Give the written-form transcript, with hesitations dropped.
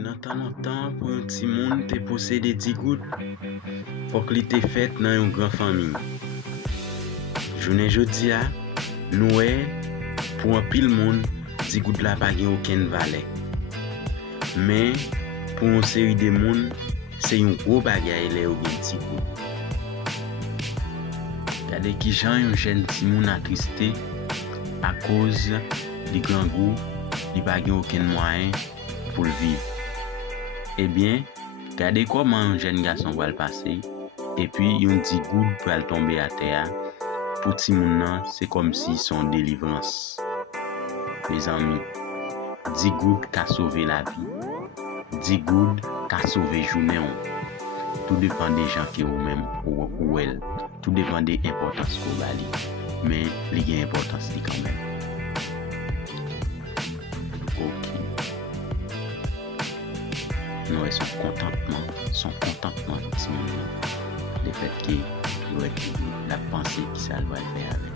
Nan tan pou yon ti moun te posede 10 gout, fok li te fet nan yon gran fami. Jounen jodi a, nou e, pou an pil moun, 10 gout la pa gen oken vale. Men, pou yon seri de moun, se yon gros bagay le ou gen 10 gout. Gade ki jan yon jen ti moun atriste, a koz li gran gou, li pa gen oken mwayen pou l'viv. Ebyen, gade koman yon jen gason va l'pase, epi yon 10 gout va l'tombe a terre. Pour ti moun nan, c'est comme si son délivrance. Mes amis, 10 gout ka sauvé la vie. 10 gout ka sauvé journée. Tout dépend des gens qui ou même ou elle. Tout dépend des importances qu'on va li. Mais il y a importance quand même. Ok. Nous son contentement, ti moun nan. Le fait que la pensée qui ça va faire avec.